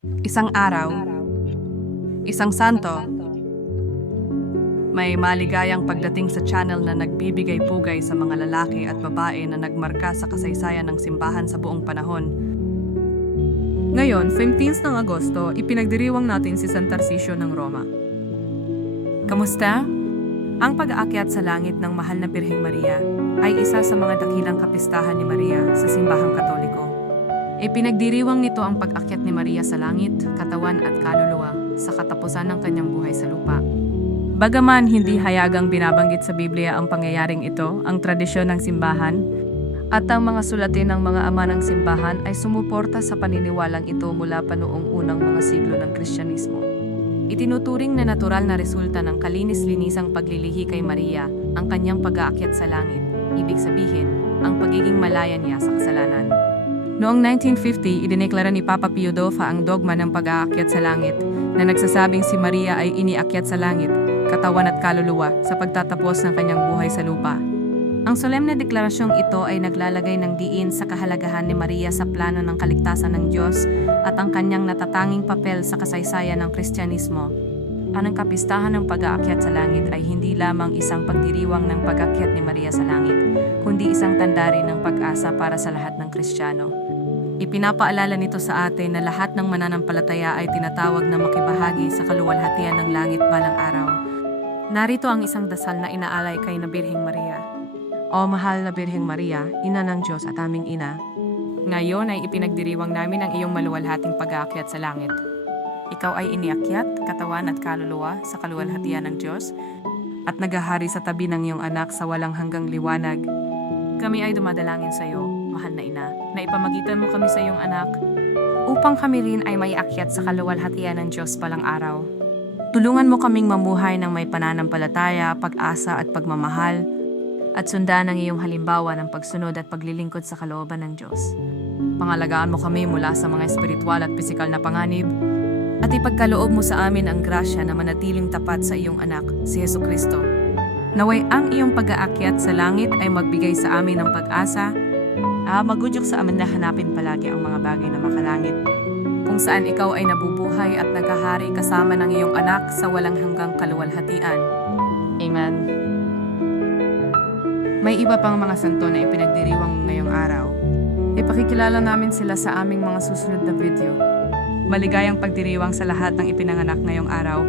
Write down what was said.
Isang araw, isang santo, may maligayang pagdating sa channel na nagbibigay pugay sa mga lalaki at babae na nagmarka sa kasaysayan ng simbahan sa buong panahon. Ngayon, 15 ng Agosto, ipinagdiriwang natin si San Tarcisio ng Roma. Kamusta? Ang pag-aakyat sa langit ng mahal na Birheng Maria ay isa sa mga dakilang kapistahan ni Maria sa simbahang katoliko. Ipinagdiriwang nito ang pag-akyat ni Maria sa langit, katawan at kaluluwa sa katapusan ng kanyang buhay sa lupa. Bagaman hindi hayagang binabanggit sa Biblia ang pangyayaring ito, ang tradisyon ng simbahan, at ang mga sulatin ng mga ama ng simbahan ay sumuporta sa paniniwalang ito mula pa noong unang mga siglo ng Kristyanismo. Itinuturing na natural na resulta ng kalinis-linisang paglilihi kay Maria ang kanyang pag-aakyat sa langit, ibig sabihin, ang pagiging malaya niya sa kasalanan. Noong 1950, idineklara ni Papa Pio Dova ang dogma ng pag-aakyat sa langit na nagsasabing si Maria ay iniakyat sa langit, katawan at kaluluwa sa pagtatapos ng kanyang buhay sa lupa. Ang solemne deklarasyong ito ay naglalagay ng diin sa kahalagahan ni Maria sa plano ng kaligtasan ng Diyos at ang kanyang natatanging papel sa kasaysayan ng Kristyanismo. Ang kapistahan ng pag-aakyat sa langit ay hindi lamang isang pagdiriwang ng pag-aakyat ni Maria sa langit, kundi isang tanda rin ng pag-asa para sa lahat ng Kristiyano. Ipinapaalala nito sa atin na lahat ng mananampalataya ay tinatawag na makibahagi sa kaluwalhatian ng langit balang araw. Narito ang isang dasal na inaalay kay na Birheng Maria. O mahal na Birheng Maria, ina ng Diyos at aming ina, Ngayon ay ipinagdiriwang namin ang iyong maluwalhating pag-aakyat sa langit. Ikaw ay iniakyat, katawan at kaluluwa sa kaluwalhatian ng Diyos, at nagahari sa tabi ng iyong anak sa walang hanggang liwanag. kami ay dumadalangin sa iyo, mahal na ina, na ipamagitan mo kami sa iyong anak, upang kami rin ay may akyat sa kaluwalhatian ng Diyos palang araw. Tulungan mo kaming mamuhay ng may pananampalataya, pag-asa at pagmamahal, at sundan ang iyong halimbawa ng pagsunod at paglilingkod sa kalooban ng Diyos. Pangalagaan mo kami mula sa mga espiritual at pisikal na panganib, at ipagkaloob mo sa amin ang grasya na manatiling tapat sa iyong anak, si Yesu Kristo. Naway ang iyong pag-aakyat sa langit ay magbigay sa amin ng pag-asa, ah, magudyok sa amin na hanapin palagi ang mga bagay na makalangit, kung saan ikaw ay nabubuhay at naghahari kasama ng iyong anak sa walang hanggang kaluwalhatian. Amen. May iba pang mga santo na ipinagdiriwang ngayong araw. Ipakikilala namin sila sa aming mga susunod na video. Maligayang pagdiriwang sa lahat ng ipinanganak ngayong araw.